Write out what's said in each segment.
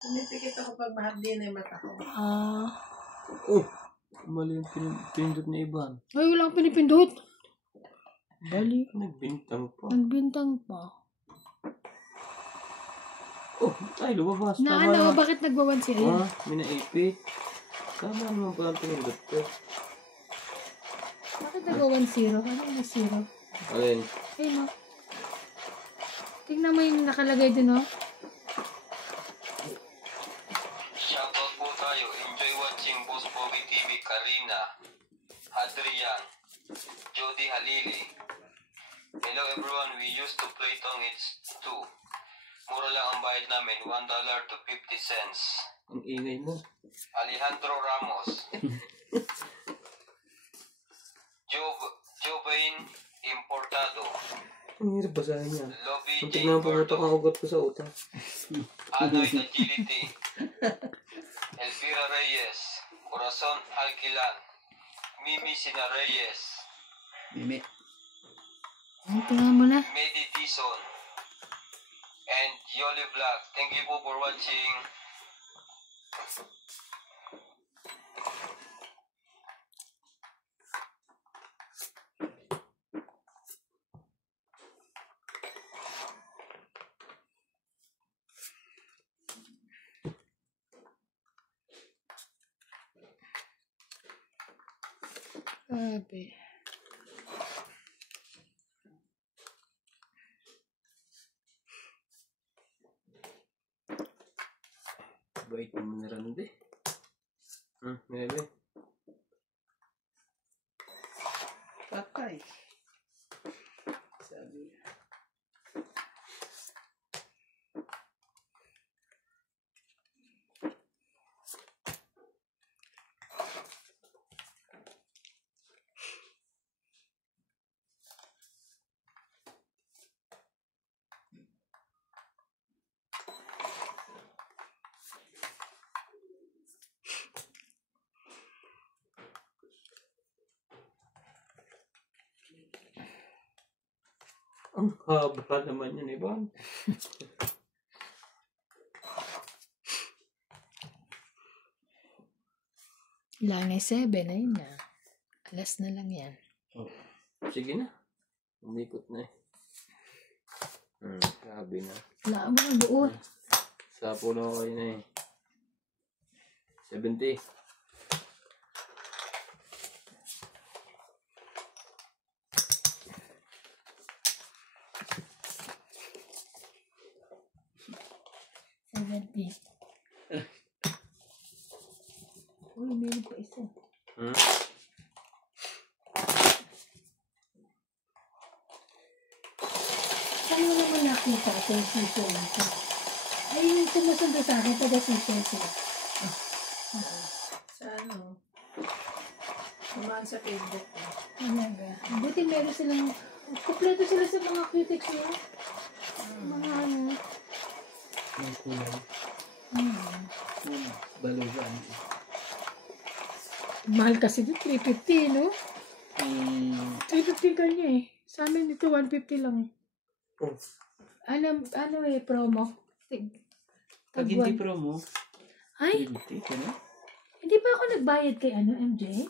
Pinipikit ako pag mahapdi na yung mata ko. Oh, mali yung pinindot ni Ivan. Ay, wala akong pinipindot. Bali. Nagbintang pa. Nagbintang pa. Oh, ay, lumabas. Na ano, bakit nagwawan siya yun? May naipit. Tama naman pala ang pinindot ko. Bakit nagwawan 0? Anong na 0? Alin? Ay, no. Tingnan mo yung nakalagay dun, no? Shoutout po tayo. Enjoy watching Boss Bobby TV. Karina, Adrian, Jody Halili. Hello everyone. We used to play tong it's 2. Mura lang ang bayad namin. $1 to 50 cents. Ang ingay mo. Alejandro Ramos. Jovain Importado. Ang hirap basahin niya. Muntik na pumutok ang ugat ko sa utak. Anoy Agility. Elvira Reyes. Corazon Alquilan. Mimi Sina Reyes. Mimi. Tingnan mo na. Medi Dison. And Yoli Black. Thank you po for watching. Sabi. Bait naman ni Randy. Nebe. Patay. Sabi. Ang haba naman yun, Ivan. Lang ay 7, ayun na. Alas na lang yan. Sige na. Umikot na eh. Sabi na. Wala mo na buo. Sapo na kayo na eh. 70. Uy, meron pa isa. Saan mo naman nakita ito yung sisyo nito? Ay, yung sumusundo sa akin, taga-sisyo siya. Sa ano? Kumaan sa Facebook ko. Talaga. Buti meron silang, kompleto sila sa mga critics niya. Mga ano. Ang kulay. Balugan. Mahal kasi dito, 350, no? 350 kanya eh. Sa amin dito, 150 lang. Ano eh, promo. Pag hindi promo, ay, 20, ano? hindi pa ako nagbayad kay ano, MJ?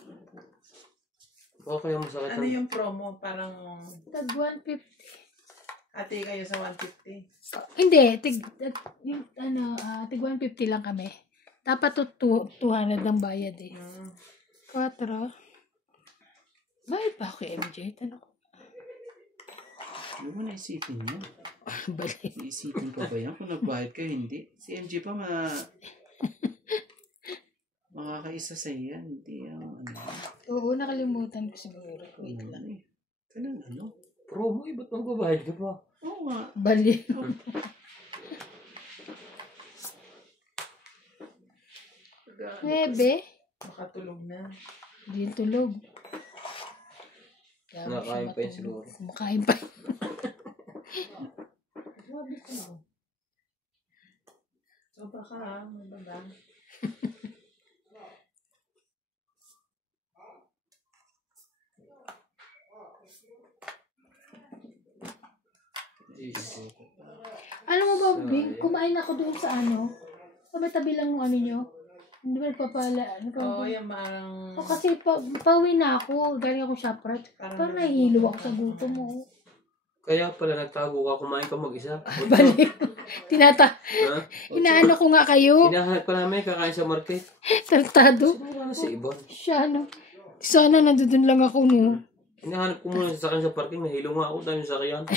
Baka kaya masakit Ano yung promo? Parang Tag 150. ate kayo sa 150. Hindi, tig 150 lang kami. Dapat 200 ang bayad eh. 4. Bayad pa ako kay MJ? Tanong ko. Hindi mo naisipin yan. Balik. Naisipin pa ba yan? Kung nagbayad kayo, hindi. Si MJ pa makakaisa sa yan. Hindi yung ano. Oo, nakalimutan ko siguro. Wait lang. Kailan ano? promo eh, ba't magbabayad ka pa? Oo nga. Balik. Bebe? Makatulog na. Hindi yung tulog. Nakain pa yun siguro. Kumakain pa. Grabe ko. Sobra ka ha, mabaga. Alam mo ba, Bing, kumain ako doon sa ano? Sa Sa may tabi lang ng ano nyo. Hindi ba nagpapala? Oo, yan parang... O kasi pauwi na ako. Galing ako Shoprite. Parang nahihilo ako sa gutom mo. Kaya pala nagtago ka, kumain ka mag-isa. Balik. Ha? Inaano ko nga kayo. Hinahanap ka namin, kakain sa market. Tartado. Sino ba si Ibon? Siya, no. Sana nandun lang ako, no. Hinahanap ko muna sa akin sa parking, nahilo nga ako dahil sa sakyan.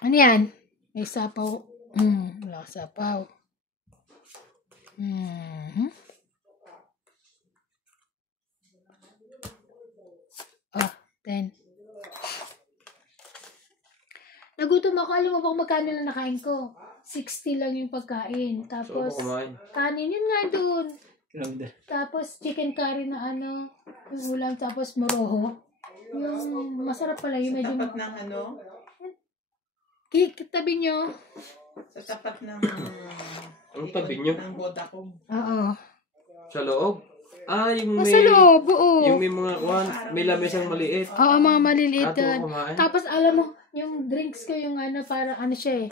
Ano yan? May sapaw. Wala sapaw. Ah, 10. Nagutom ako. Alam mo ba kung magkano lang nakain ko? 60 lang yung pagkain. So, Tapos, ako kumain. kanin yun nga dun. Grabe. Tapos, chicken curry na ano, yung ulam. Tapos, moroho. Yung masarap pala. Yung medyo... Tapat ng ano? Tabi nyo. Sa tapat ng... Ang tabi nyo? Ng boda ko. Oo. Sa loob? Ah, yung Nasa may... loob, oo. Yung may mga kuhan, may lamesang maliit. Oo, mga maliliit Ato doon. kumain. Tapos, alam mo, yung drinks ko, yung ano, para ano siya eh.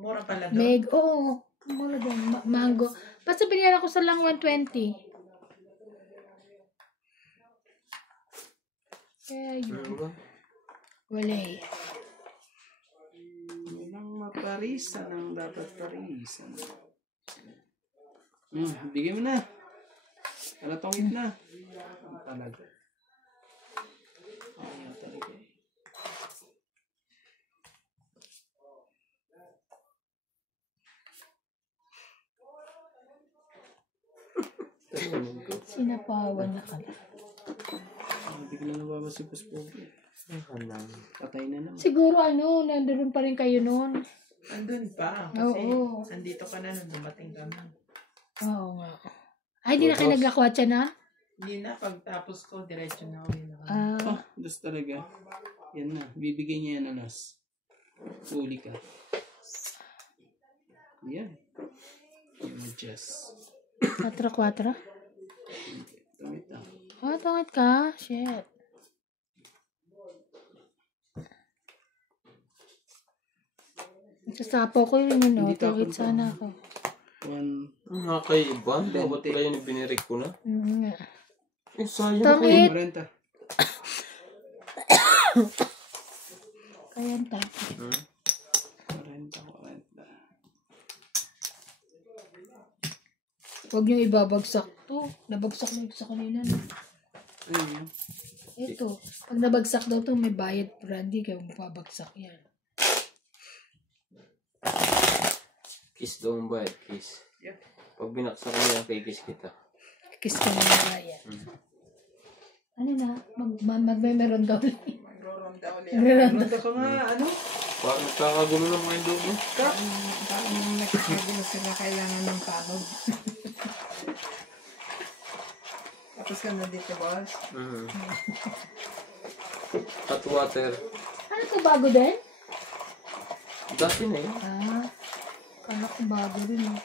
Mura pala doon. Meg, oo. Mura doon. Mango. Basta binayaran ko sa lang 120. Kaya yun. Ano ba? Wala eh. Walang maparisan ang dapat parisan. Bigay mo na. Kalatongit na. Talaga. Ayaw talaga eh. Tanong ko. Sinapawan na kami. Bigla na babasipos po. Patay na naman. Siguro ano, nandun pa rin kayo noon. Andun pa. Kasi Oo. andito ka na nung dumating ka na. Oo nga. Ay, di na kayo naglakwatsa na? Hindi na. Pagtapos ko, diretso na uwi na kami. Ah, Dos talaga. Yan na. Bibigay niya yan alas. Huli ka. Yan. Adjust. 4-4? Tawit na. Ah, tungit ka? Shit. Sasapaw ko yun, no? Hindi tapon Tungit sana ako. One. Nakakaiba. Dapat pala yun binirik ko na. Nga. Eh, sayang ko Tungit. 40. Kaya ta. 40. Huwag niyo ibabagsak to. Nabagsak na ito sa kanila. No? Ayun yun. Ito. Pag nabagsak daw to, may bayad brandy. Kaya mababagsak yan. Kiss daw ang bayad, kiss. Yep. Pag binaksak mo yan, kikiss kita. Kiss ka na ng bayad. Ano na? Magmemeron daw. Magro-ronda ulit. Magmemeron Ronda ka nga, ano? Parang nagkakagulo ng mga indo mo. Parang nagkakagulo sila kailangan ng pagod. Tapos ka na dito, boss. Hot water. Ano to, bago din? Dati na yun. Kala ko bago rin.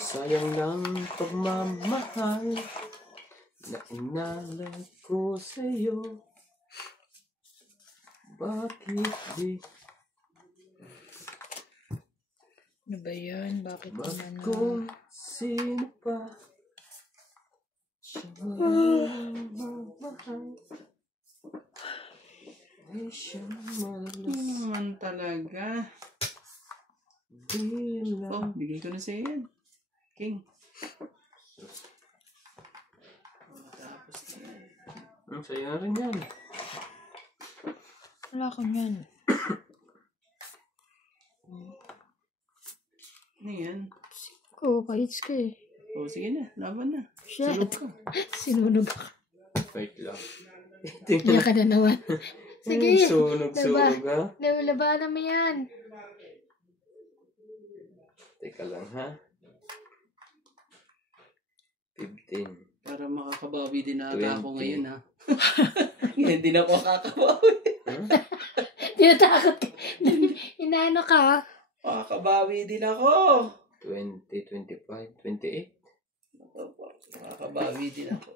Sayang lang pagmamahal na inalay ko sa'yo. Bakit di? Ano ba yan? Bakit Bakit naman ko sino pa siya magmamahal? Ay siyang Ano malas naman talaga? bilang. Oh, bigay ko na sa'yo yan. King. Tapos na yan. Ang saya na rin yan. Wala ko yan. Ano yan? Ko, kahits ka eh. Oh, sige na. Laban na. Shit. Sinunog ako. Wait lang. Iyak ka na naman. Sige. Sunog-sunog ha? Labanan mo yan. Teka lang ha. 15. Para makakabawi din ata 20. ako ngayon ha. Hindi na ako makakabawi. Tinatakot ka. Inaano ka ha? Makakabawi din ako. 20, 25, 28. Makakabawi din ako.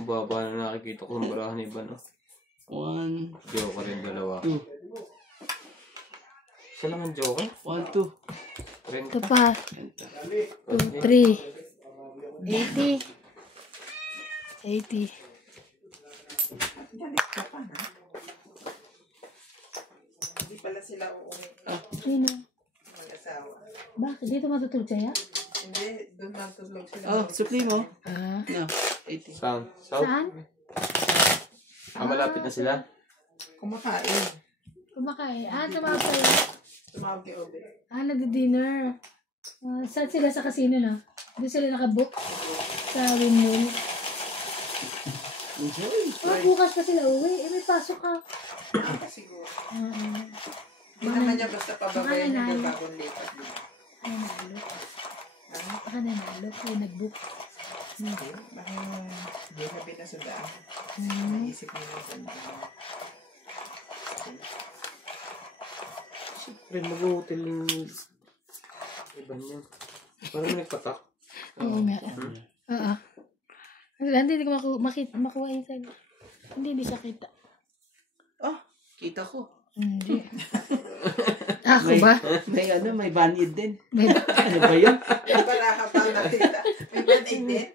Ang baba na nakikita ko ng barahan iba no? 1, Joker yung dalawa. 2. Isa lang ang joker? 1, 2. Ito pa. 2, 3. 80. 80. Galit ka pa na. Hindi pala sila uuwi. Sino? Mag-asawa. Bakit? Dito matutulog siya? Hindi, doon matulog sila. Oh, supli mo. Ah. No, 80. Saan? South? Saan? Malapit na sila? Kumakain. Kumakain. Tumawag kayo. Tumawag kay Obe. Nag-dinner. Saan sila sa casino na? Doon sila nakabook sa windmill. Enjoy. Bukas pa sila uwi. May pasok ka. Siguro. Hindi Baka naman niya basta pababayan baka niya nanalo. bagong lipat din. Ay, nalo. Baka nanalo. Ay, nag-book. Hindi. Baka hindi sabi na sa daan. Naisip niya na sa daan. Siyempre, mag-hotel yung iba niya. Parang may nagpatak. Oo nga. Oo. Hindi ko makuha yung sa'yo. Hindi siya kita. Oh, kita ko. Hindi. Ako ba? May banid din. May Ano ba yan? May bala ka pa nakita. May banig din.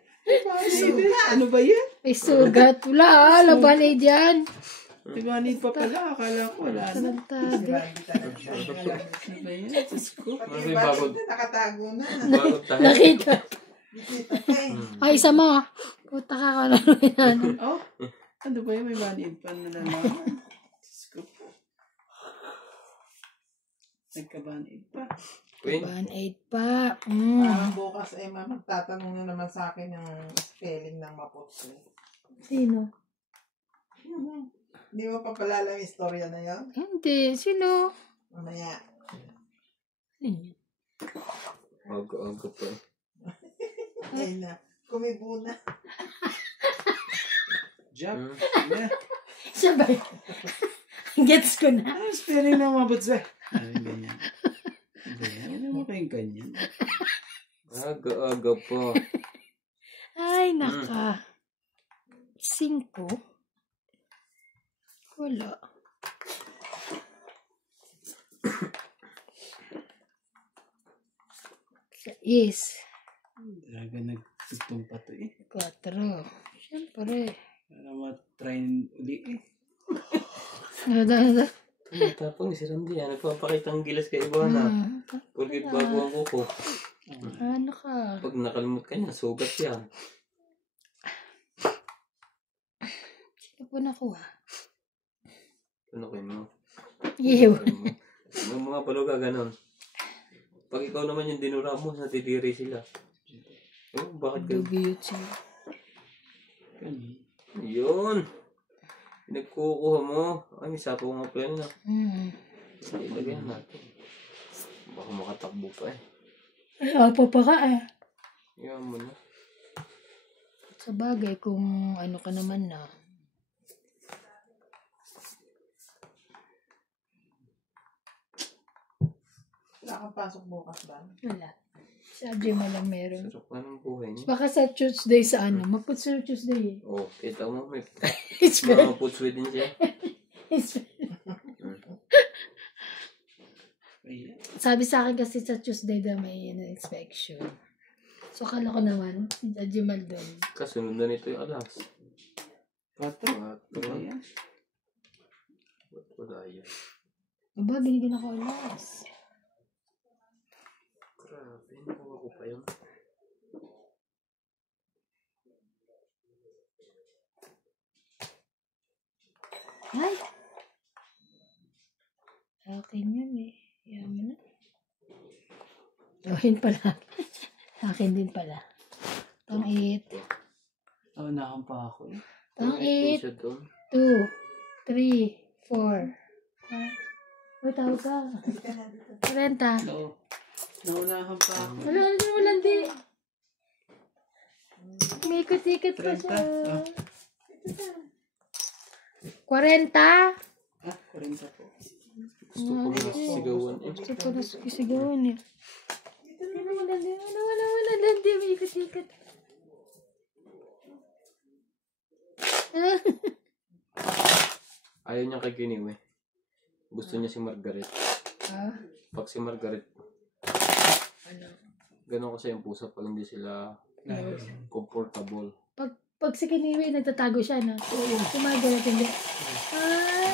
Ano ba yan? may sugat. Wala. Labanay dyan. May banid pa pala. Akala ko wala na. Tarantado. Ano ba yan? Diyos ko. Pati May yung bagod. banig na nakatago na. Bagod tayo. Nakita. Nakita ka eh. Ay, isa mo. Puta ka ka lang yan. Oh, ano ba yan? May banid pa na nalaman. Diyos ko. Nagkabanid pa. Queen? 1-8 pa. Parang bukas ay magtatanong na naman sa akin yung spelling ng Maputso. Sino? Hindi mo pa palala yung istorya na yun? Hindi. Sino? Mamaya. Sino? Aga-aga pa eh. Ay na. Kumibuna. Jap. Hmm. Yeah. Siya ba? Gets ko na. Ano spelling ng mabutsa? Ay, ganyan. Ganyan. Ano mo kayong ganyan? Aga-aga pa. Ay, naka. 5? Wala. Yes. Talaga nagtutong pa to eh. 4. Siyempre. Para matry uli eh. Nada. Tapang si Randy, nagpapakita ang gilas kay Ivana. Pulgit bago ang kuko. Ano ka? Pag nakalimut ka niya, sugat yan. Sino po nakuha? Ano kayo mo? Ew. Yung mga baluga ganon. Pag ikaw naman yung dinura mo, natitiri sila. Oh, bakit kayo? Dugiyot siya. Ganyan. Yun! Pinagkukuha mo. Ay, isa po nga pala na. Ilagay natin. Baka makatakbo pa eh. Ay, apa pa ka eh. Yan mo na. Sa bagay, kung ano ka naman na. Wala kang pasok bukas ba? Wala. Sa Adjema lang meron. Sarap nga ng buhay niya. Baka sa Tuesday sa ano. Magput sa Tuesday eh. Oh, kita mo, may It's very, mga puts din siya. it's Ayan. Sabi sa akin kasi sa Tuesday daw may inspection. So, kala ko naman, si Adjumal doon. Kasunod na nito yung alas. 4. Ayan. Ba't wala yan? Aba, binigyan ako alas. Grabe, nakuha ko pa yun. Ay! Akin yun eh. Yaman na. Akin pala. Akin din pala. Pang 8. Oh, nakam pa ako eh. Pang May 8. siya doon. 2, 3, 4. Uy, tawag ka. 40. Oo. Naunahan pa ako. Wala, wala, di. May ikot-ikot pa siya. 40? Ah, 40 po. Gusto ko na sigawan eh. Gusto ko na sisigawan eh. Wala, landi. May ikot-ikot. Ayaw niya kay Kiniwe. Gusto niya si Margaret. Ah, Pag si Margaret, ano? gano'n kasi yung pusa pag hindi sila comfortable. Pag si Kiniwi, nagtatago siya, no? Si Margaret, hindi. Ay,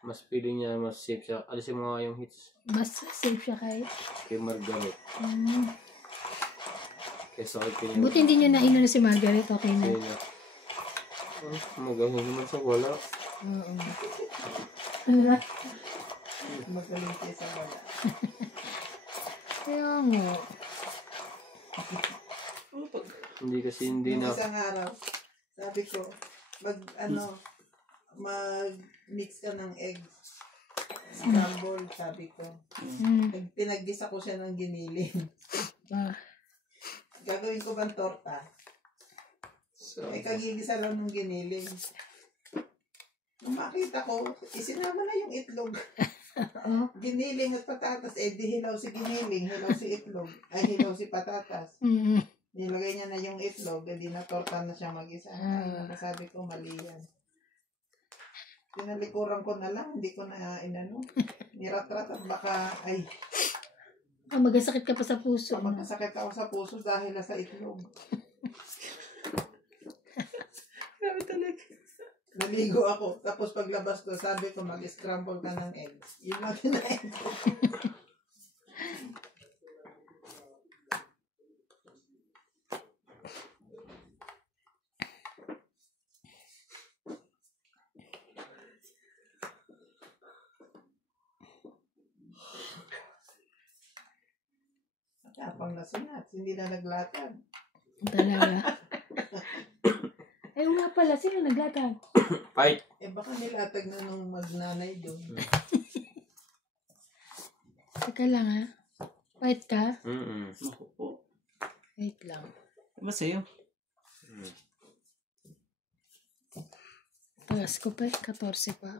Mas feeling niya, mas safe siya. Alisin mo nga yung hits mas safe siya kay Margaret. Mm. Kaysa kay Kiniwe. Buti hindi niya naino na si Margaret, okay na. Kaya, magaling naman sa wala. Oo. Magaling siya sa wala. Kaya nga. Hindi kasi hindi Yung na. isang araw, sabi ko, mag-mix ka ng egg. Scramble, sabi ko. Mm. Pinagdisa ko siya ng giniling. Ah. Gagawin ko bang torta? So, Kagigisa lang ng giniling. Nung makita ko, isinama na yung itlog. Oo. Giniling at patatas, di hilaw si giniling, hilaw si itlog, hilaw si patatas. Mm. Nilagay niya na yung itlog, di na torta na siya mag-isa. Ay, sabi ko, mali yan. Pinalikuran ko na lang, hindi ko na inano. Niratrat at baka, Magasakit ka pa sa puso. No? magkasakit ako sa puso dahil sa itlog. Grabe talaga. Naligo ako. Tapos paglabas ko, sabi ko, mag-scramble ka ng eggs. Yun lang kinain ko. Tapang na sinat. Hindi na naglatag. Talaga. Ayun nga pala, sino naglatag? fight. Baka nilatag na nung magnanay doon. Teka lang ha. Wait ka? Naku po. Wait lang. Diba sa'yo? Tagas ko pa 14 pa.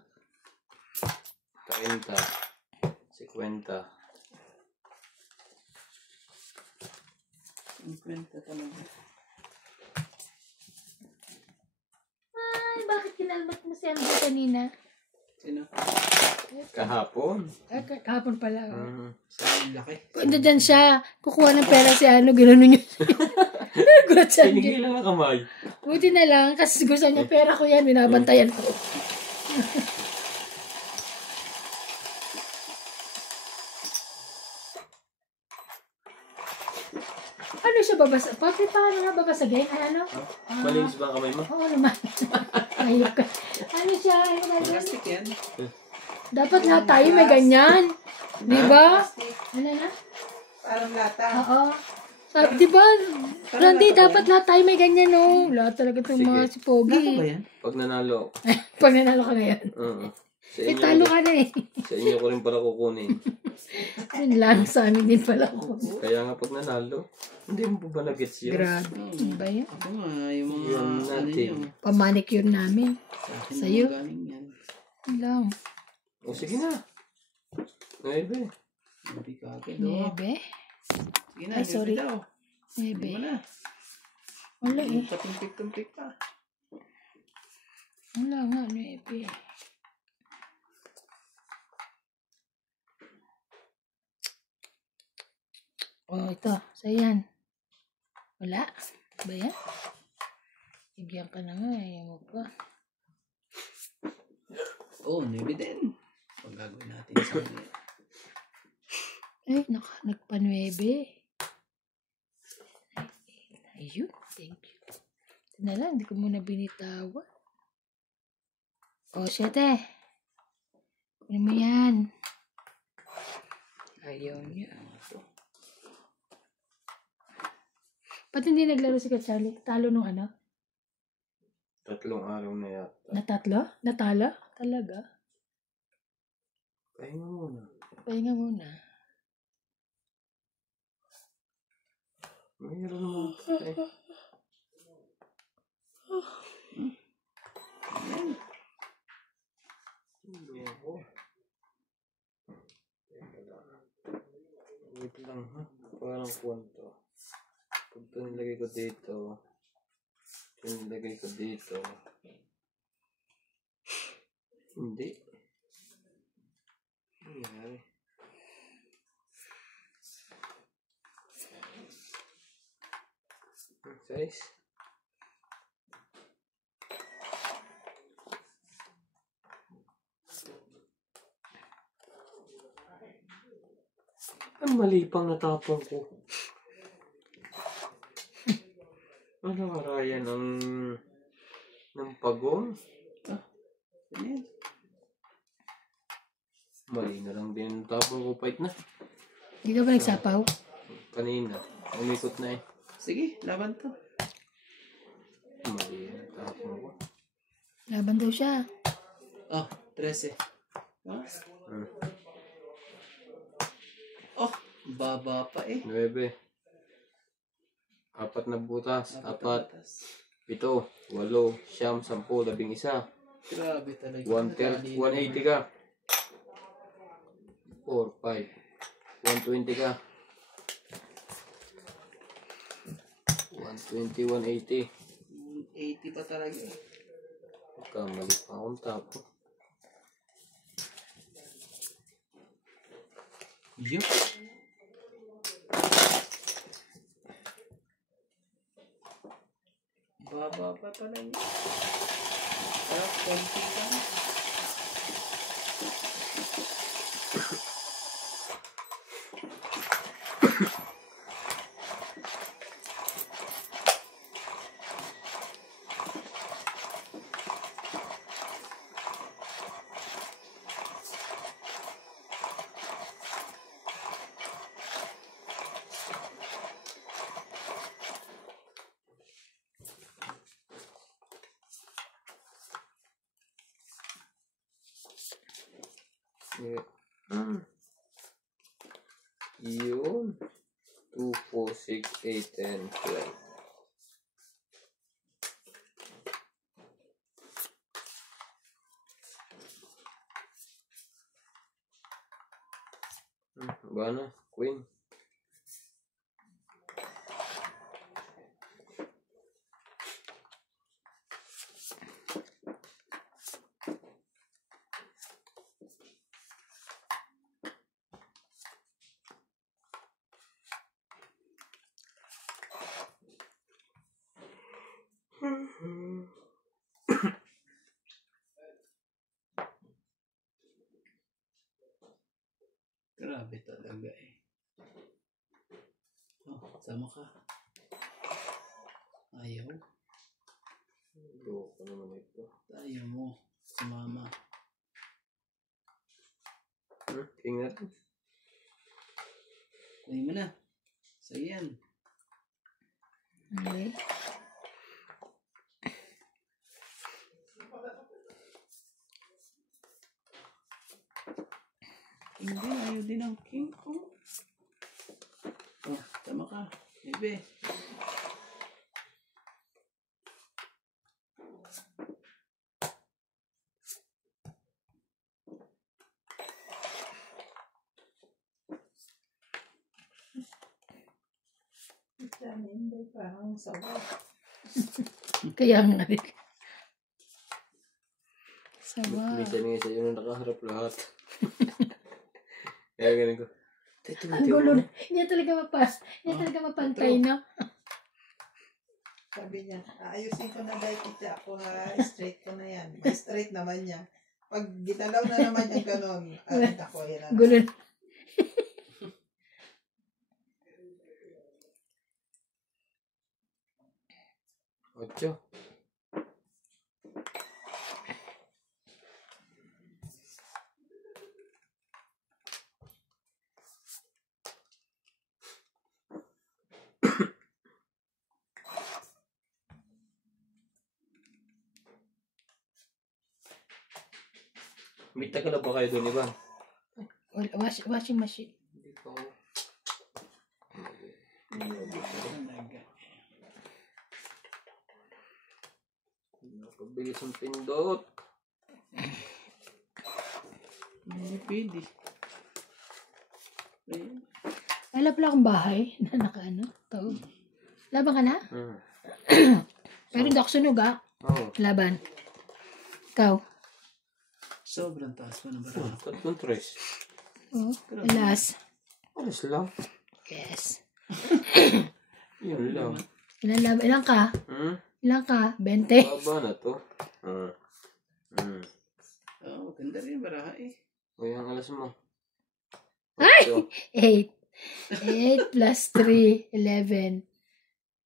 30. 50. Ang kwenta talaga. Ay, bakit kinalmat mo si Andrew kanina? Sino? Kahapon. Kahapon pala. Sa laki. Pwede dyan siya. Kukuha ng pera si ano, gano'n yun. Gulat siya. Pinigilan ang kamay. Buti na lang, kasi gusto niya pera ko yan, binabantayan ko. Ano siya babasa? Paano nga babasagin? Ano? Malinis ba ang kamay mo? Oo naman. Ayok ka. Ano siya? Ano ba yun? Plastic yan. Dapat lahat tayo may ganyan. Di ba? Plastic. Ano na? Parang lata. Oo. Sabi, di ba? Randy, dapat lahat tayo may ganyan, no? Lahat talaga itong Sige. mga si Laki ba Pogi. yan? Pag nanalo. Pag nanalo ka ngayon. Sa Eh, inyo, talo ka na eh. sa inyo ko rin pala kukunin. Yun lang, sa amin din pala ako. Kaya nga pag nanalo, hindi mo pa ba nag-gets yun? Grabe. Ano ba yan? Ito nga, yung mga Yun ano natin. nyo. Pamanicure namin. Sa akin Sa'yo? naman galing yan. Yun lang. O sige na. 9. Hindi ka agad. Nebe? Sige na, Ay, sorry. daw. Nebe. Wala. Wala eh. Patumpik-tumpik pa. Wala nga, nebe. Oh, ito. So, yan. Wala. Ba yan? Bigyan ka na nga. Ayaw mo pa. Oo, nebe din. Pag gagawin natin sa kanila. Ay, nagpa-9. Ayun. Thank you. Ito na lang. Hindi ko muna binitawan. Oh, 7. Kunin mo yan. Ayaw niya. Ba't hindi naglaro si Charlie? Talo nung ano? 3 araw na yata. Natatlo? Natalo? Talaga? Pahinga muna. Pahinga muna. Mayroon naman. Hindi ako. Wait lang ha. Parang kwento. Pag ito nilagay ko dito, Nilagay ko dito. Hindi. Nangyari. Size. Ang mali pang natapon ko. Ano karaya ng pagong? Ayan. Mali na lang din tapon ko, fight na. Hindi ka ba nagsapaw? Kanina. Umikot na eh. Sige, laban to. Mali na tapon ko. Laban daw siya. Oh, 13. Oh, Hmm. oh baba pa eh. 9. 4 na butas. 4. Patas. 7. 8. 9. 10. 11. Grabe talaga. 180 ka. 4, 5. 120 ka. 120, 180. 80 pa talaga eh. Kamali pa akong tapo. Yup. Baba pa talaga. Konti lang. Yun. 2, 4, 6, 8, and 12. Ba na? Queen. Grabe talaga eh. Oh, sama ka. Ayaw. Loko naman ito. Ayaw mo. Sumama. King na rin. Kunin mo na. So yan. Okay. Hindi, ayaw din ang king. Oh, tama ka. Bebe. Hindi, parang sabaw. Kaya nga rin. Sawa. Minsan nga sa'yo na nakaharap lahat. Kaya ganun ko. Ang gulo na. Hindi talaga mapantay, no? Sabi niya, ayusin ko na dahil kita ako ha, straight ko na yan. May straight naman niya. Pag gitalaw na naman yung ganon, ako yan na. Gulo na. Ocho. May tagal na ba kayo doon, Ivan? Washing machine. Hindi pa ako. Talaga. Nakabilis ang pindot. Hindi pwede. Ayan. Wala pala akong bahay na nakaano. Tawag. Laban ka na? Pero hindi ako sunog Oo. Laban. Ikaw. Sobrang taas pa ng baraha. Tatlong tres. Oh, alas. Alas lang. Yes. Yun lang. Ilan laban? Ilan ka? Ilan ka? 20. Baba na to. Oo, ganda rin yung baraha eh. O yung alas mo. Ay! 8. 8 plus 3, 11,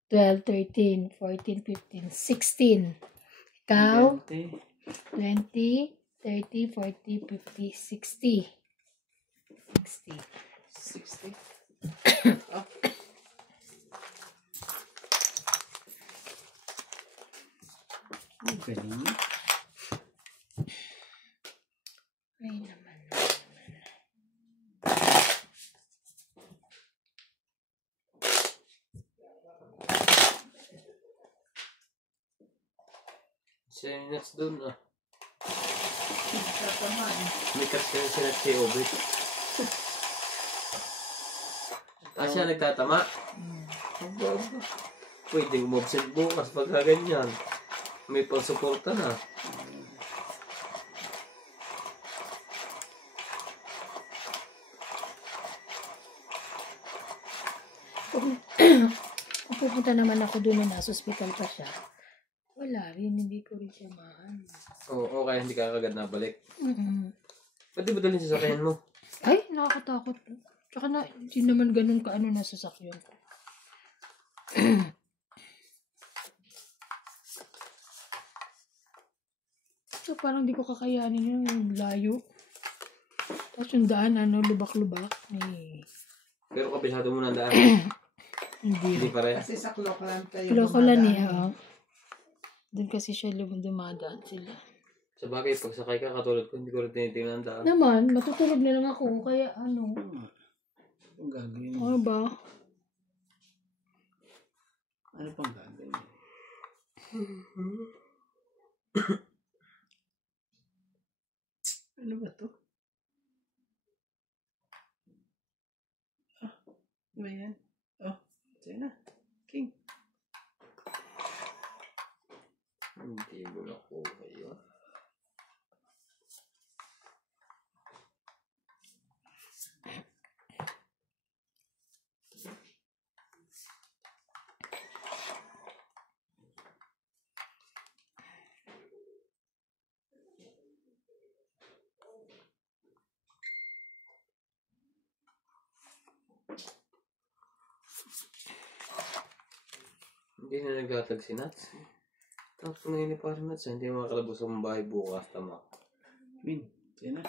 12, 13, 14, 15, 16. Ikaw? 20, 30, 40, 50, 60. 60. 60. Ang galing. Ay naman. Siya yung nuts doon Tatamaan. May cuts ka yung sinat kay Obit. Siya nagtatama. Pwede umobsent bukas pagka ganyan. May pang-suporta na. Kung pupunta naman ako doon na nasa hospital pa siya, wala rin, hindi ko rin siya mahan. Oo, kaya hindi ka kagad nabalik. Ba't di ba dalhin sa sasakyan mo? Ay, nakakatakot. Tsaka na, hindi naman ganun kaano na sasakyan ko. So, parang di ko kakayanin yung layo. Tapos yung daan, lubak-lubak. Pero kabisado mo ng daan. Hindi. Hindi pa rin. Kasi sa Clockland kayo. Kulo-kulan Doon kasi siya dumadaan sila. Sa bagay, pag sakay ka, katulad ko, hindi ko rin tinitingnan ang daan. Naman, matutulog na lang ako. Kaya Ang gagawin. Ano ba? Ano pang gagawin? Ano ba to? Ano ba yan? Sa'yo na. King. Hindi mo na ko kayo. Hindi na naglatag si Nats. Tapos ngayon ni parang Nats, hindi makakalabos ang bahay bukas, tama. Min, sa'yo na.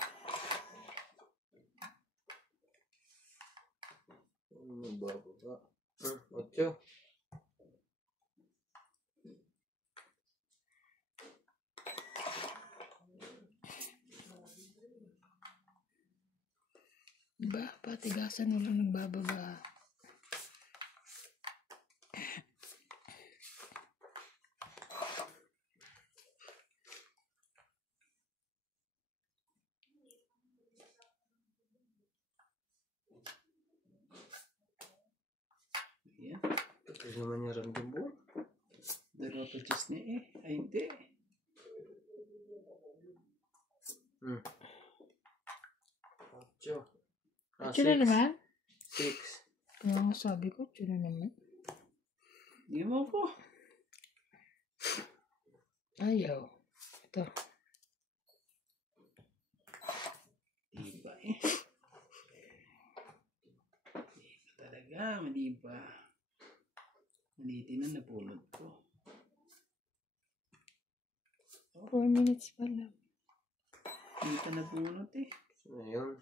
Magbababa. 8. Diba? Patigasan mo lang nagbababa. Yan. Ito naman niya random po. Dalawa pa cheese niya eh. Ay, hindi. Ito na naman? 6. Kaya nga sabi ko, ito na naman. Hindi mo po. Ayaw. Ito. Diba eh. Diba talaga, madiba. Malitin na napulot ko. 4 minutes pa lang. Hindi ka nabunot eh. So, ayun.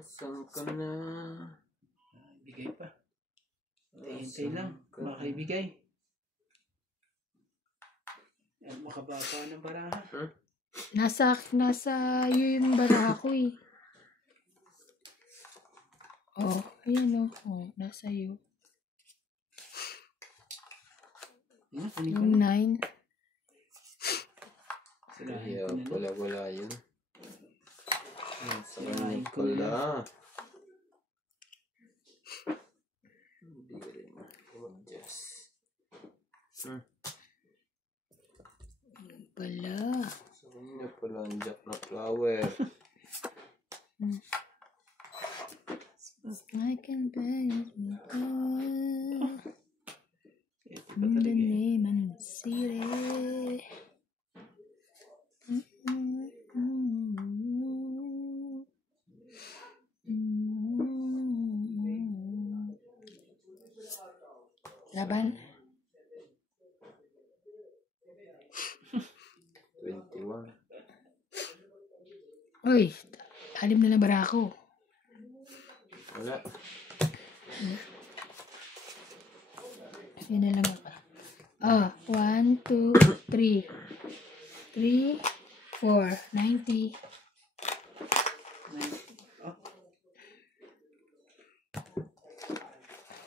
Saan ka na? Bigay pa. Hintay lang. Makaibigay. Yan, makababa ng baraha. Nasa iyo yung baraha ko eh. Oh, ayan oh. Nasa iyo. Yan, kunin ko Yung na. 9. Sirahin Kaya ko na. wala yun. Sirahin ko na. Wala. Hindi ka rin mag-adjust. pala. Sa kanya pala ang jack na flower. I can bear me God. Ito pa In the talaga eh. name and the city. Laban. 21. Uy, 6 na barako. Wala. Yan na lang ako. 1, 2, 3. 3, 4, 90.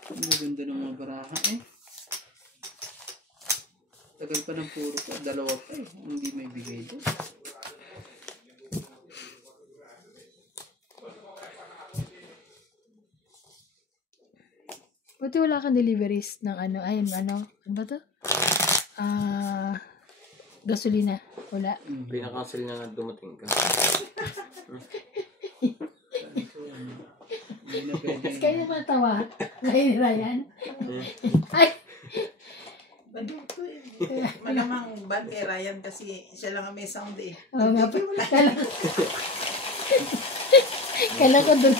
Ang maganda ng mga baraha eh. Tagal pa ng puro pa. 2 pa eh. Hindi may bigay doon. Buti wala kang deliveries ng ano ba to? Gasolina. Wala. Pinakancel na nga dumating ka. Hindi na pwede. Tapos kayo matawa. Ngayon, Ryan. Ay! Malamang bad kay Ryan kasi siya lang ang may sound eh. Oo nga pa. Kala ko doon.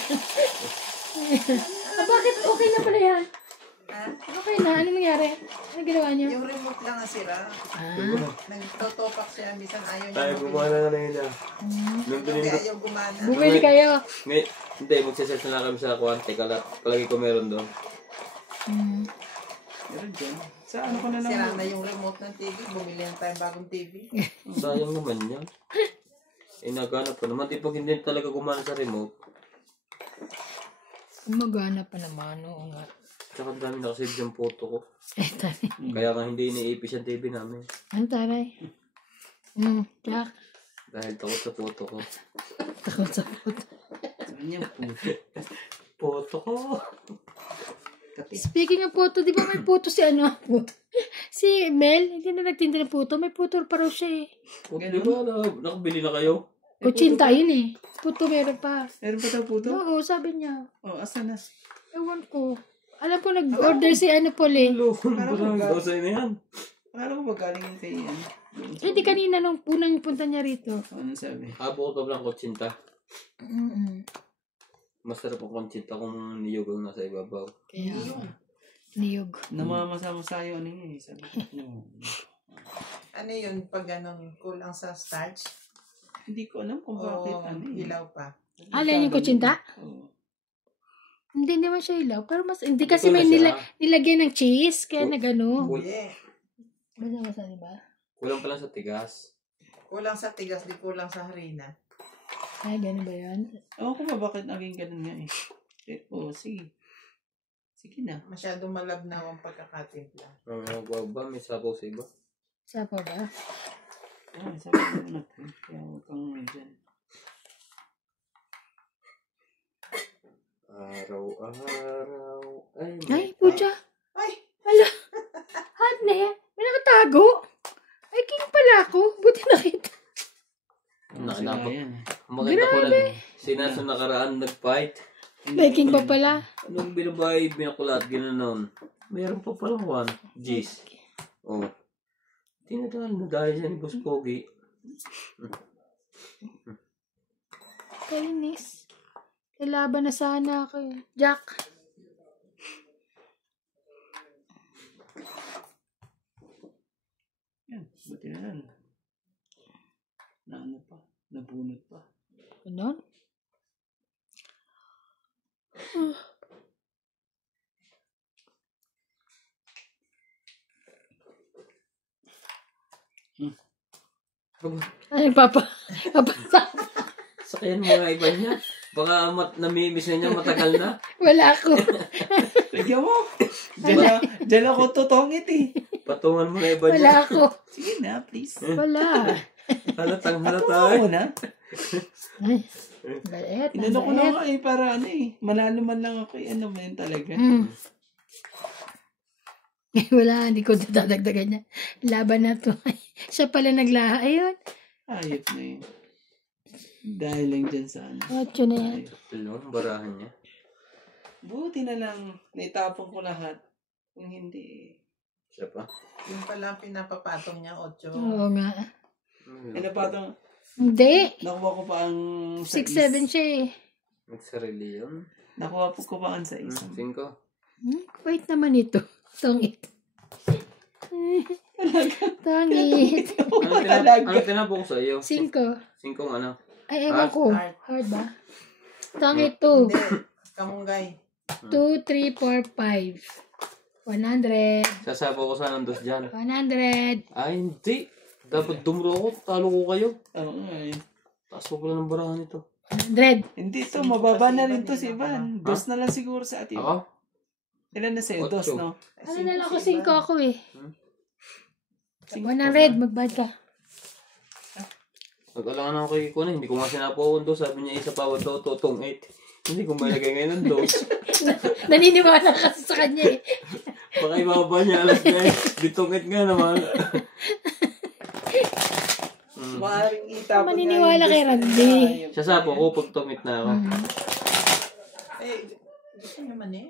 Bakit okay na pala yan? Ha? Okay na. Ano nangyari? Ano ginawa niyo? Yung remote lang ang sira. Nagtotopak siya. Minsan ayaw niya. Tayo gumana na lang yun. Nung Hindi pinindot. ayaw gumana. Bumili kayo. Hindi, magsisearch na lang kami sa Kuwante. Palagi ko meron doon. Meron dyan. Sa ano ko na lang. Sira na yung remote ng TV. Bumili na tayo bagong TV. Sayang naman yan. Nagana pa naman. Di pag hindi talaga gumana sa remote. Magana pa naman. Oo nga. Tsaka ang dami nakasave yung photo ko. Taray. Kaya nga hindi iniipis yung TV namin. Ano taray? Jack. Dahil takot sa photo ko. Takot sa puto. Saan yung puto? Photo ko! Speaking of puto, di ba may puto si ano? Puto. Si Mel, hindi na nagtinda ng puto. May puto pa raw siya eh. Di ba nakabili na kayo? Kutsinta yun eh. Puto meron pa. Meron pa daw puto? Oo, sabi niya. Oh, asan na? Ewan ko. Alam ko nag-order si ano Paul eh. Parang dosay na yan. Akala ko ba galing yung kay ano? Hindi kanina nung unang punta niya rito. Ano sabi? Habo ko pa lang kutsinta. Mm-mm. Masarap ang kutsinta kung niyog ang nasa ibabaw. Kaya, niyog. Namamasa-masa yung ano yun eh. Sabi ko. Ano yun pag anong kulang sa starch? Hindi ko alam kung bakit O ano eh. hilaw pa? Alin yung kutsinta? Oo. Hindi naman siya ilaw. Pero mas, hindi kasi Ito na may siya. nilagyan ng cheese. Kaya nagano. Hindi. Basta-basta, diba? Kulang pa lang sa tigas. Kulang sa tigas, di kulang sa harina. Ay, gano'n ba yan? Ewan ko ba bakit naging ganun nga eh. Sige. Sige na. Masyadong malabnaw ang pagkakatimpla. Ang nagwag ba? May sabaw sa iba. Sapa ba? Ay, sabi ko na natin. Kaya huwag kang dyan. Araw-araw. Ay, pucha. Ay! Hala. Hot na yan. May nakatago. Ay, king pala ako. Buti nakita. Nakita yan. Makita ko lang. Sinaso nakaraan nag-fight. May king pa pala. Anong binabay, binakulat, ginanon. Mayroon pa palang 1. G's. Oh. Tinatawal na dahil siya ni Boss Pogi. Kainis. Lalaban na sana ako eh. Jack. Yan. Buti na lang. Na ano pa. Nabunot pa. Ganon? Ay, papa. Sakayan mga iba niya. Baka namimiss na niya, matagal na. Wala ako. Lagyan mo. Diyan ako tutongit eh. Patungan mo na iba Wala niya. ako. Sige na, please. Wala. Halatang halata Patungan eh. mo na. Ay, bait. Inano ko na nga eh, para ano eh. Manalo man lang ako eh. Ano ba yun talaga? Wala, hindi ko dadagdagan niya. Laban na to. Siya pala naglaha. Ayun. Ayop na yun. Dahil lang dyan sa ano. 8 na yan. Barahan niya. Buti na lang, naitapon ko lahat. Kung hindi, Siya pa. Yung pala ang pinapapatong niya, 8. Oo nga. napatong, Hindi. nakuha ko pa ang 6-7 siya eh. Nagsarili yun. Nakuha po ko pa ang 6. 5. Wait naman ito. Tongit. Tongit. Ano tinapo ko sa iyo? 5. 5 ano? Ay, ewan ko. Heart. Hard ba? Tongit 2. Hindi. Kamunggay. 2, 3, 4, 5. 100. Sasapo ko sana ng 2 dyan. 100. Ay, hindi. Dapat dumro ako. Talo ko kayo. Oo nga eh. Taas ko pala ng barahan ito. 100. Hindi to, mababa na rin to si Ivan. Dos na lang siguro sa atin. Ako? Ilan na sa'yo? 8. Dos, no? Ano na lang ako 5 ako eh. 5 100. Magbad ka. Nag-alangan ako kay Kuya. Hindi ko nga sinapo ko. Sabi niya isa pa daw totong 8. Hindi ko malagay ngayon ng 2. Naniniwala kasi sa kanya eh. Baka ibaba niya alas 9. Bitong 8 nga naman. Maaring itapon Maniniwala kay Randy. Sasapo ko pag tumit na ako. Eh, gusto niyo mani?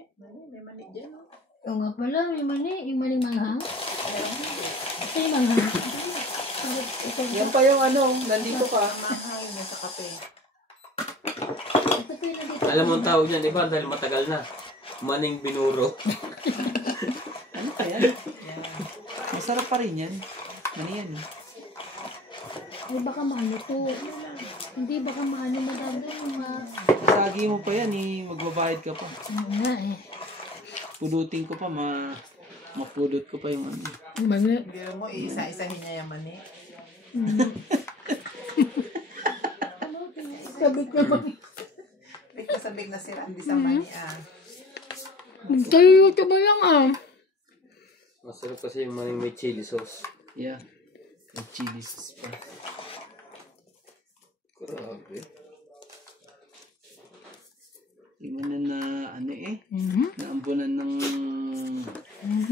May mani dyan, no? Oo nga pala, may mani. Yung maning manghang. Ito yung manghang. Ito Yan pa yung ano, nandito ka. Mahal na sa kape. yung nandito. Alam mo ang tawag niyan, di ba? Dahil matagal na. Maning binuro. Ano pa yan? Yan. Masarap pa rin yan. Ano yan? Ay, baka maano to. Hindi, baka maano madami yung Sagi mo pa yan eh. Magbabayad ka pa. ano nga eh. Pulutin ko pa, mapulot ko pa yung ano. Yung mani. Hindi mo, isa-isahin niya yung mani. Sabit naman. Sabik na si Randy sa mani, ah. Tayo ito ba lang ah. Masarap kasi yung maning may chili sauce. Yeah. May chili sauce pa. Grabe. Iwanan na ano eh. Mhm. Naambunan ng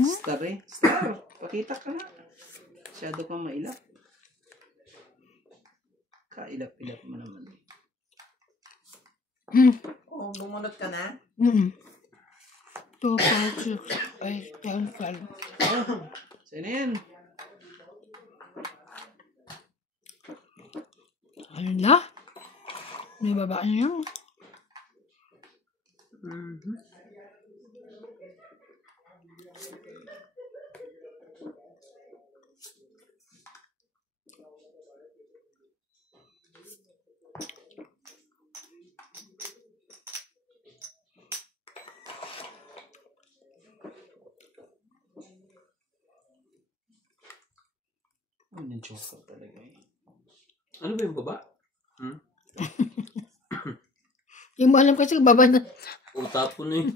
star eh. Star, pakita ka na. Masyado kang mailap. Kailap-ilap mo naman. Oh, bumunot ka na? 2, 4, 6, 8, 10, 12. Saan na yan? Ano na? May baba niya yun. Ano yung chocolate talaga eh. Ano ba yung baba? Yung mo alam kasi baba na. Utapo na eh.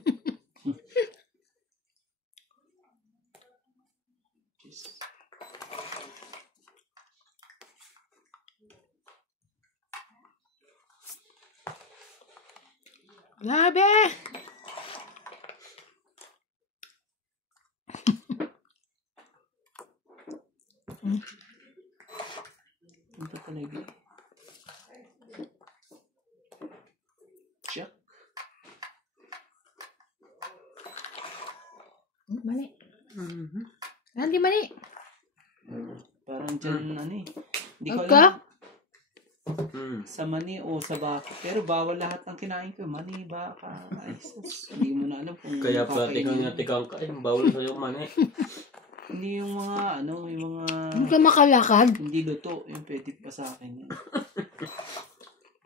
Grabe! Ano pa talaga eh. Check. Mali. Randy, mali. Parang dyan ano eh. Hindi ko Agka? alam sa mani o sa baka. Pero bawal lahat ng kinain ko. Mani, baka. Ay, sus. Hindi mo na alam kung Kaya pala kakainin. tikang na tikang ka. Bawal sa yung mani. Hindi yung mga ano, yung mga Hindi ka makalakad. hindi luto. Yung pwede pa sa akin yan.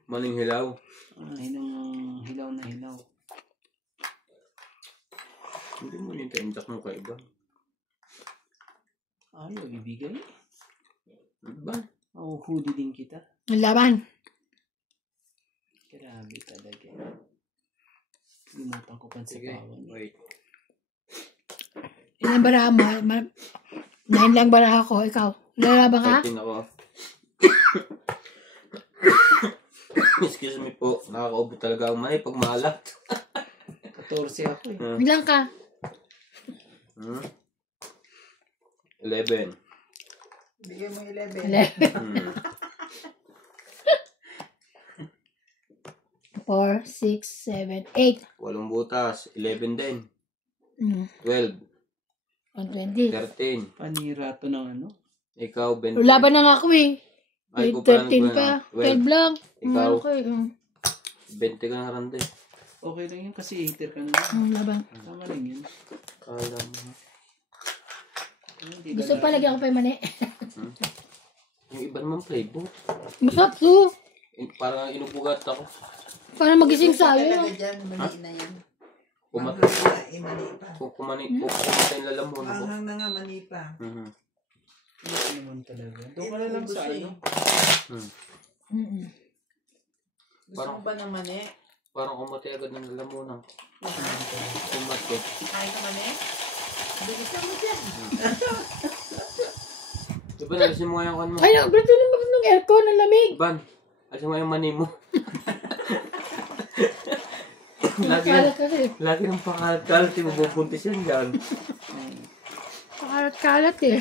Maning hilaw. Hilaw na hilaw. Hindi mo yung taintak mo kay iba. Ayaw, ibigay. Ba? Huli din kita. Ang laban. Grabe talaga. Limutan ko pa sa Sige, kawan. wait. Ilang baraha mo? 9 lang baraha ko. Ikaw. Lalaban ka? 13 ako. Excuse me po. Nakakaubo talaga ang mani pag maalat. 14 ako eh. Ilang ka? 11. Bigay mo 11. 4, 6, 7, 8. 8 butas. 11 din. 12. 120. 13. Panira to ng ano? Ikaw, 20. Laban na nga ako eh. Ay, May kupalan 13 ko pa. yan. 12 lang. Ikaw. Okay. 20 ka na rin din. Okay lang yun kasi hater ka na. Laban. Tama lang yun. Kala mo. Hindi Gusto pa lagyan ko pa yung mani. Yung iba naman playbook. Masarap to. Parang inubugat ako. Para magising Talaga sayo. dyan, mali na yan. Kumat Manghang na, mali pa. kumatay yung lalamunan ko. Manghang na nga, mali pa. Hindi naman talaga. Doon ka na lang sa ano. Gusto mo ba ng mani? Parang kumatay agad ng lalamunan. Kumatay. Kain ka mani? Bilisan mo dyan. Diba nalisin mo nga yung kan mo? Ay, nagbito naman ng aircon, ang lamig. Ban, alisin mo yung mani mo. Kalat kasi. Lagi ng pakalat-kalat, mabubuntis yan dyan. Kalat eh.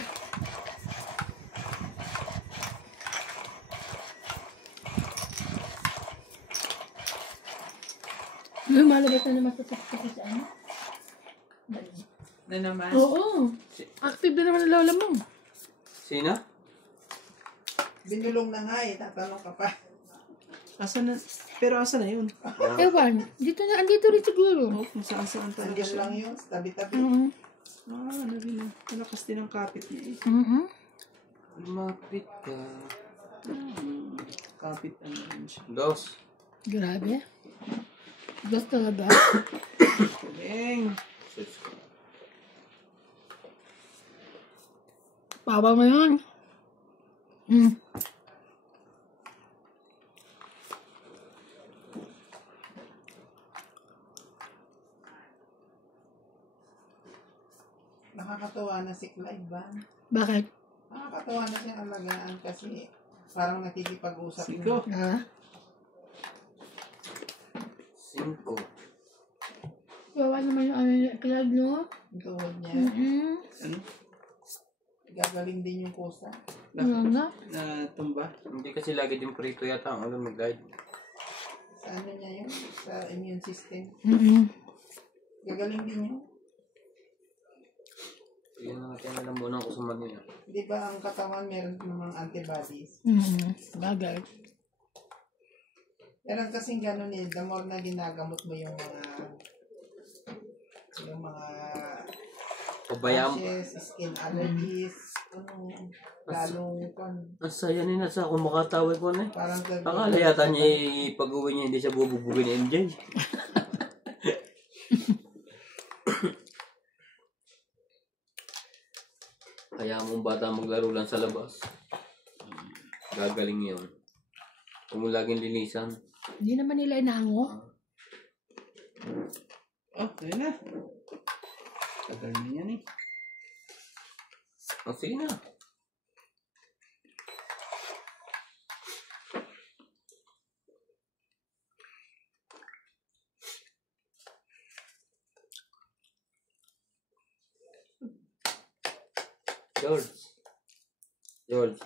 Lumalabas na naman sa sa ano? Na naman? Oo. Active na naman ang lola mo. Sino? Binulong na nga eh, tatanong ka pa. Asa na? Pero asa na yun? Ewan, andito rin siguro. Oh, saan talaga Andiyan siya. lang yun, tabi-tabi. Ano rin. Malakas din ang kapit niya eh. Lumapit ka. Kapit ano rin siya. Dos. Grabe. Dos talaga. Galing. Baba mo yun. Nakakatawa na si Clyde ba? Bakit? Nakakatawa na siyang alagaan kasi parang nakikipag-usap Siko. Ha? 5. Gawa naman yung ano yung club, no? Yung tuhod niya. Ano? Gagaling din yung kusa. Ano na? Natumba? Hindi kasi lagi din prito yata ang alam mag-guide. Sa ano niya yun? Sa immune system. Gagaling din yun. Yun ang natin alam muna ko sa Manila. Di ba ang katawan meron namang antibodies? Bagay. Meron kasing gano'n eh, the more na ginagamot mo yung mga Pabayaan. rashes, skin allergies, lalong Ang saya ni Nasa kung makatawag ko na eh. parang Akala yata niya pag-uwi niya hindi siya bubugugin ni MJ. Kaya mong bata maglaro lang sa labas. Gagaling yun. Kung mo laging linisan. Hindi naman nila inaango. Oh, ayun na. Tagal na yan eh. Oh, sige na. George.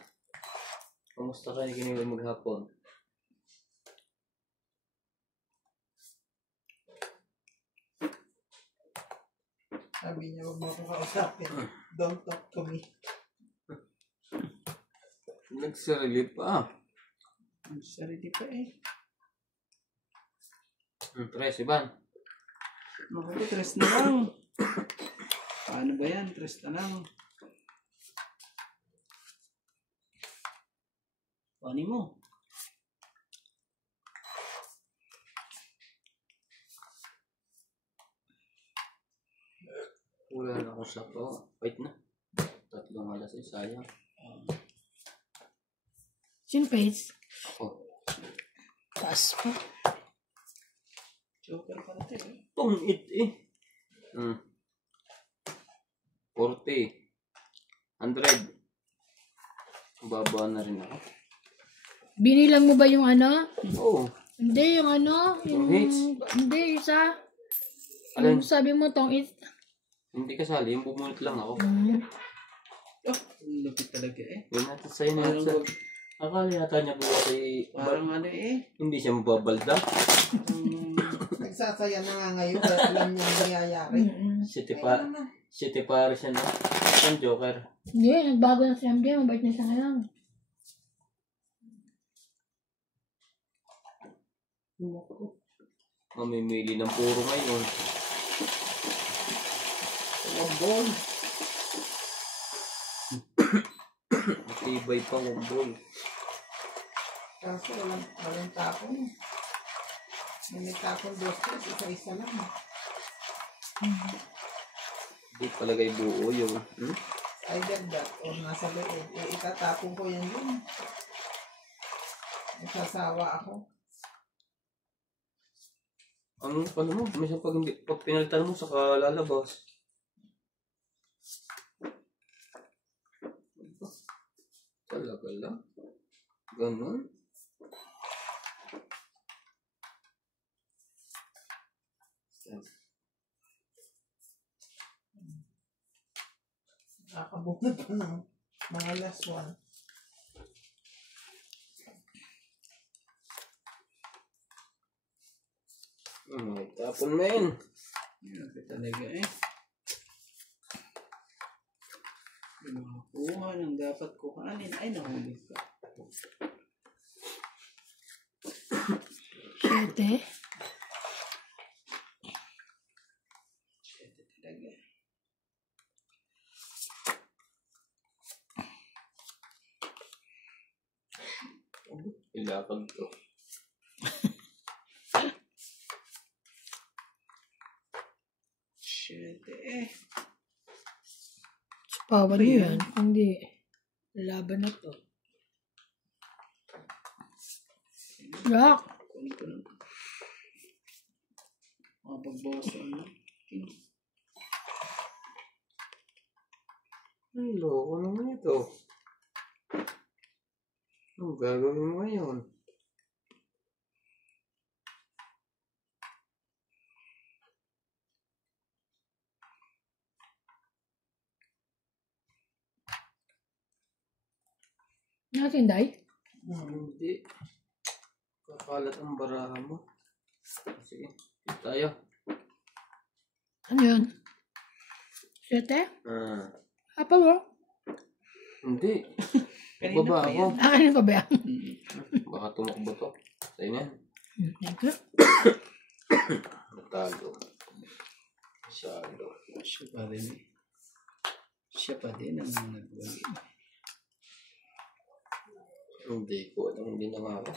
Kamusta ka ni kiniwala maghapon? sabi niya, huwag mo akong kausapin. Don't talk to me. Nagsarili pa. Ang sarili pa eh. Tres, Iban. Naku, 3 na lang. Paano ba yan? 3 na lang. Paano mo? Wala na akong sakto. Wait na. 3 alas ay sayang. Sinpace. Oh. Taas pa. Joker pa natin eh. Pungit eh. 40. 100. Baba na rin ako. Binilang mo ba yung ano? Oo. Hindi, yung ano? Yung hits? Hindi, isa. Alin? Yung sabi mo, tong it. Hindi kasali. Yung bumunot lang ako. Oh, lupit talaga eh. Yun natin sa'yo na Parang, yun. Akala yata niya buwa kay... parang ano eh. Hindi siya mababalda. Nagsasaya na nga ngayon, kaya alam niya ang nangyayari. City Kaya naman. Pare siya na. Ang Joker. Hindi, nagbago na si MJ. Mabait na siya ngayon. Mamimili ng puro ngayon. Wambol. Matibay pa wambol. Kaso walang tapon. May tapon 2 pesos, isa-isa lang. Hindi palagay buo yun. Either that or nasa loob. Itatapon ko yan yun. Nasasawa ako. Ano mo? Minsan pag pinalitan mo, saka lalabas. Talaga lang. Ganun. Nakakabunod pa ng mga last one. Tapon mo yun. Lupit talaga eh. Kuha ng dapat kuhanin. Ay, nahuli ka. 7. 7 talaga. Ilapag to. Eh. Pawan niyo yan. Hindi. Laban na to. Rock! Kunin ko lang. Mapagbawas na. Ay, loko naman ito. Ang gagawin mo ngayon? Natinday? Hindi. Kakalat ang baraha mo. Sige, tayo. Ano yun? 7? Apa mo? Hindi. Kanina Baba pa ako. yan. Akin pa ba yan? Baka tumakbo to. Sa'yo na yan. Thank you. Natalo. Masyado. Siya pa rin eh. Siya pa din ang nagwagi. Hindi ko alam. Hindi na nga ako.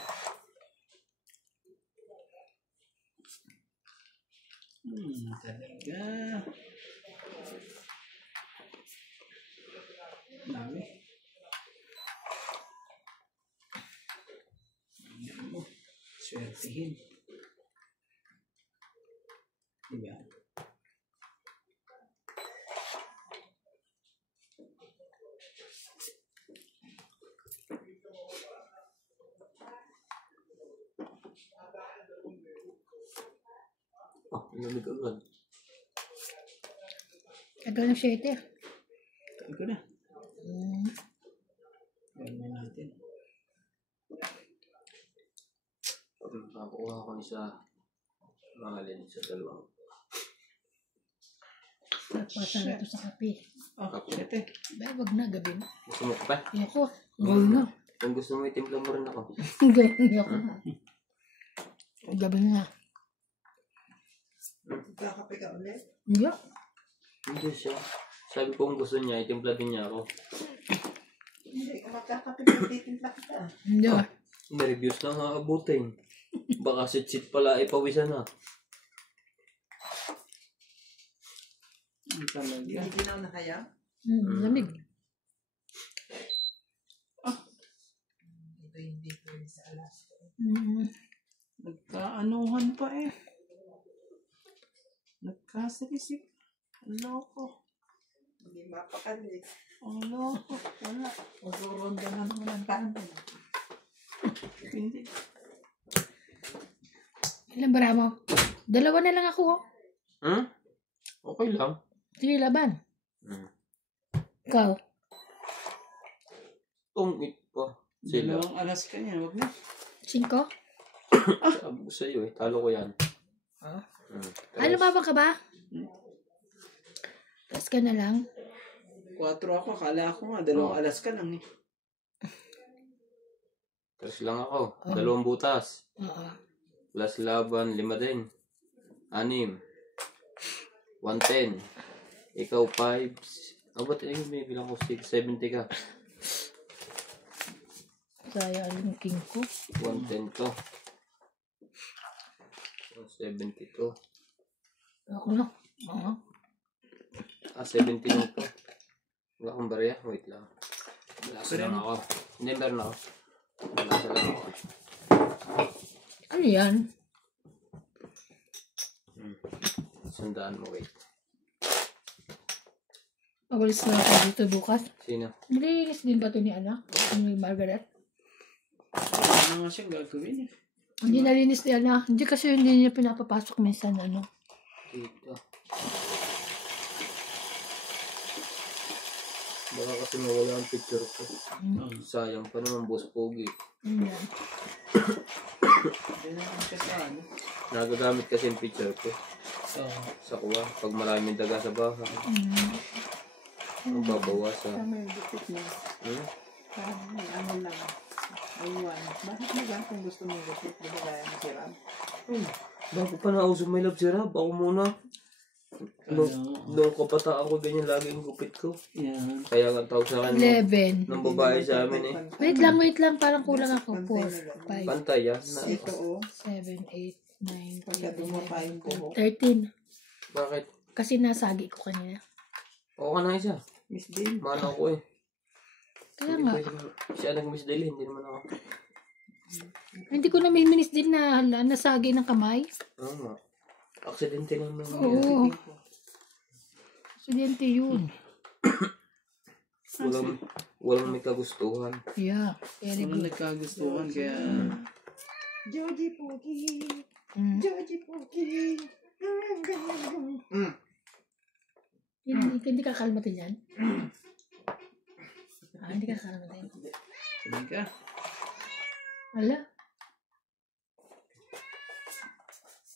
Talaga. Dami. Swertihin. Diba? Lamig agad. Tagal ng 7. Tagal ko na. Gawin natin. Nakakuha ko isa. Mahalin sa dalawang. Nagpasa na ito sa kape. Sete. Ba, wag na, gabi na. Gusto mo ka pa? Ayoko. Gawin na. Kung gusto mo, itimpla mo rin ako. Gawin ako. Gabi na. Magkakape ka ulit? Hindi. Hindi siya. Sabi ko kung gusto niya, itimpla din niya ako. Hindi ka magkakape kung titimpla kita. Hindi. May-reviews na nga abutin. Baka sit-sit pala ipawisan na. Talaga. Hindi ginaw na kaya? Lamig. Ito hindi pwede sa Alaska. Nagkaanuhan pa eh. Nagkasirisip. Ang loko. Hindi mapakali. Ang loko. Wala. Magsuronda na naman ang kanan. Hindi. Ilan bara mo? 2 na lang ako. Okay lang. Sige, laban. Ikaw. Tungit pa. Sila. Dalawang alas ka niya, wag na. 5? Sabi ko sa'yo eh. Talo ko yan. Ha? Ano ba ka ba? Tapos ka na lang. 4 ako, akala ko nga, dalawang alas ka lang eh. 3 lang ako. 2 butas. Oo. Plus laban, 5 din. 6. 110. Ikaw 5. Oh, ba't may bilang ko 6? 70 ka. Sayang yung king ko. 110 to. 170 to. Ako na. Oo. 70 lang to. Wala akong barya. Wait lang. Malasa lang ako. Hindi, meron ako. Malasa lang ako. Ano yan? Sandaan mo, wait. Magulis na ako dito bukas. Sino? Nilinis din ba ito ni anak? Ni Margaret? Ano nga siyang gagawin eh. Hindi nalinis ni anak. Hindi kasi hindi niya pinapapasok minsan ano. Dito. Baka kasi mawala ang picture ko. Sayang pa naman, boss pogi. Ayan. Hindi naman siya sa ano. Nagagamit kasi yung picture ko. So, Sa kuha, pag maraming daga sa bahay. Ang babawasan. Sa may gupit mo. Parang may ano lang. Aywan. Bakit mo ba kung gusto mo gupit? Di ba kaya masirap? Bago pa nauso may love sirap, ako muna. Nung kapata ako, ganyan lagi yung gupit ko. yan. Kaya nga tawag sa akin 11. ng babae sa amin eh. Wait lang. Parang kulang ako. 4, 5, Pantay ah. Ito o. 7, 8, 9, Pagka dumapa yung buhok. 13. Bakit? Kasi nasagi ko kanina. Oo ka na isa. Miss Dale. Mana ko eh. Kaya nga. Siya nag-miss dali, hindi naman ako. Hindi ko na minis din na nasagi ng kamay. Oo nga. Aksidente lang naman. Oo. Aksidente yun. Walang may kagustuhan. Yeah. Very Walang good. nagkagustuhan kaya... Joji Pogi. Mm. Joji Pogi. Hindi ka kalmatin yan? Hindi ka kalmatin. Hindi ka. Wala.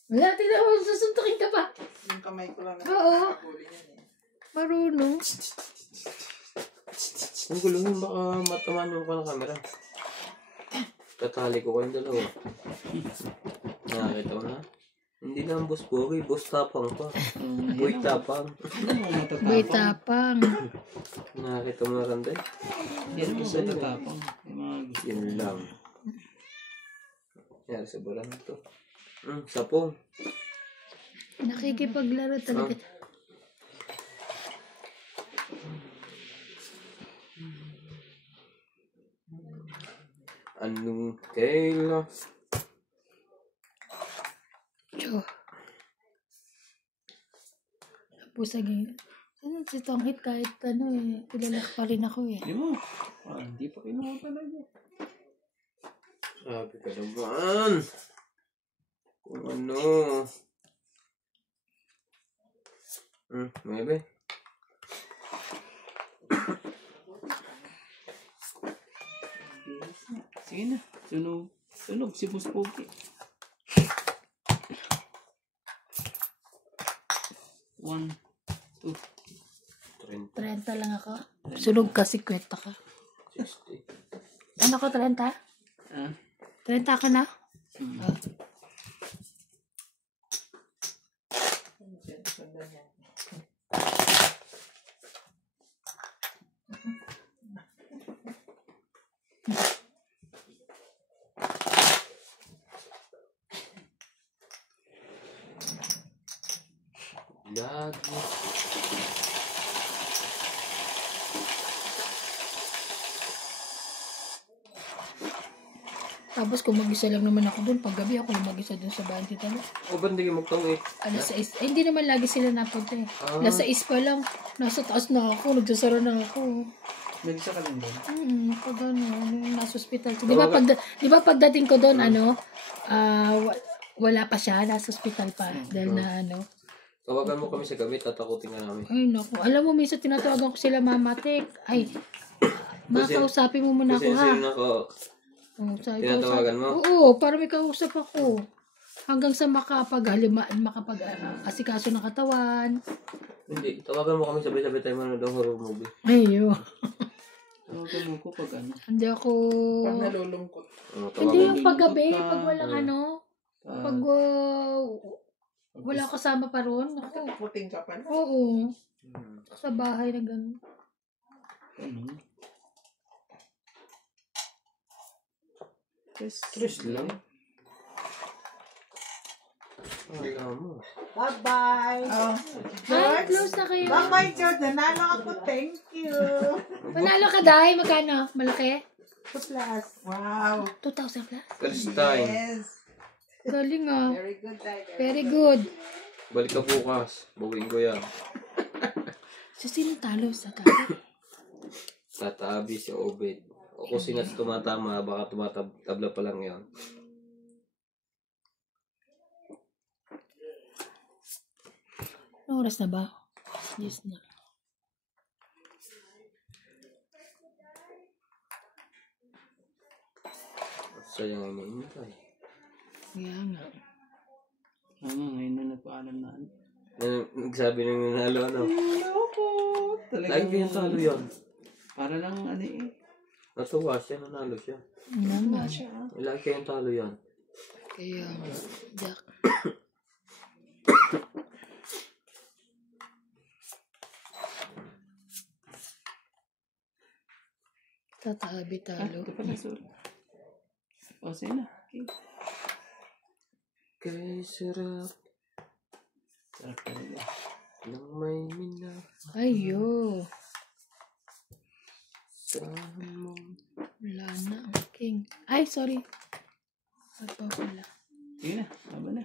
Wala, tignan mo, susuntukin ka pa. Yung kamay ko lang. Oo. Nakakabuli yan eh. Marunong. Ang gulo yun, baka matamaan yung ka ng camera. Tatali ko kayong dalawa. Nakakita mo na? Hindi na ang boss pogi, boss tapang pa. Boy tapang. Ano mo matatapang? Boy tapang. Nakakita mo na Randay? Yan mo matatapang. Yung mga gusto. Yun lang. Yan, sa bulan na to. Sapong. Nakikipaglaro talaga. Anong kailan? Tiyo. Tapos again. Ano si Tonghit kahit ano eh. Kilala pa rin ako eh. Di mo? Hindi pa kinuha talaga. Sabi ka naman. Kung ano. Maybe. Sige na. Sunog si Boss Pogi. 1, 2, 30 lang ako. Sunog ka, 50 ka. 60. Ano ko, 30? 30 ka na? Lagi. Tapos kung mag-isa lang naman ako doon, paggabi ako yung mag-isa doon sa bahay tita mo. O ba't hindi ka magtangit? Alas 6. Hindi naman lagi sila napunta eh. Alas 6 pa lang. Nasa taas na ako. Nagsasara na ako. nag-isa ka lang doon. Pag ano, nasa hospital. Di ba pagdating ko doon, wala pa siya. Nasa hospital pa. Dahil na ano. Tawagan mo kami sa gabi, tatakutin ka namin. Ay, naku. Alam mo, minsan tinatawagan ko sila Mamatek. Ay, makausapin mo muna ako, Kasi ha? sino ako, Oh, sabi ko, tinatawagan mo? Oo, para may kausap ako. Hanggang sa asikaso ng katawan. Hindi, tawagan mo kami sabay-sabay tayo manood ng horror movie. Ayo. Tawagan mo ko pag ano. Hindi ako... Pag nalulungkot. Hindi yung mo. paggabi, Ka. pag walang ano. Pag wala kasama pa ron. Ako. Puting ka pa. Oo. Sa bahay na gano'n. Ano? Stress lang. Ay, mo. Bye-bye. Oh. Ay, close na kayo. Bye-bye, George. Nanalo ako. Thank you. Panalo ka, Day. Magkano? Malaki? 2 plus. Wow. 2,000 plus? First time. Yes. Galing ah. Very good, Dad. Very good. Balik ka bukas. Buwing ko yan. So, sino talo sa talo? Tatabi si Obed. O kung sinat tumatama, baka tumatabla pa lang yan. Ano oras na ba? Yes na. Sayang ay nainitay. Kaya nga. Ngayon na nagpaalam na ano. Nagsabi ng nanalo ano. Loko! Lagi ko yung talo yan. Para lang ano eh. Natuwa siya, nanalo siya. Naman. Lagi ko yung talo yan. Kaya nga. Jack. Tatabi talo. Ito pala, sorry. O, sige na. Okay. Kay sarap Sarap talaga. ng may mina Ayo. sa mong Wala na. King. Ay, sorry. Ano pala? Sige na. Tama na.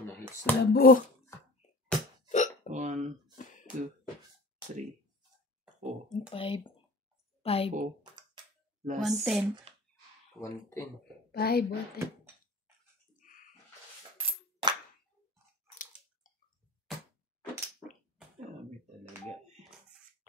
nahis. Labo. 1, 2, 3, 4, 5. 4, plus 110. 110. 5. 110.